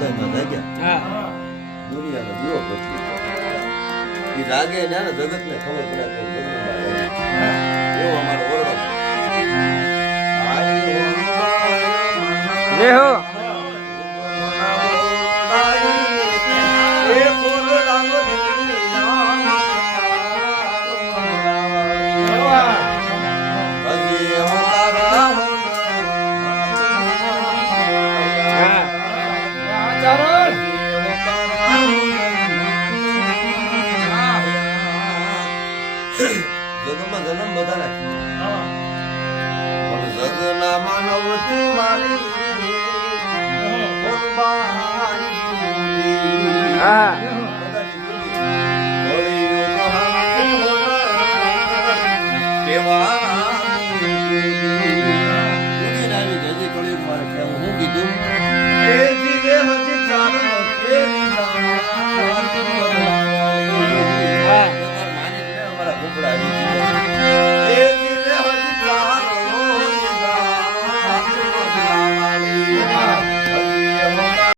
મુંબઈમાં જાગ્યા હા દુનિયાનો દીવો પ્રગટ્યો એ જાગે ને જગતને ખબર પડે તો જગદંબા જાગે એવો અમારો ઓરડો લેહો જગમાં જન્મ બધા પણ જગના માનવ મારી હા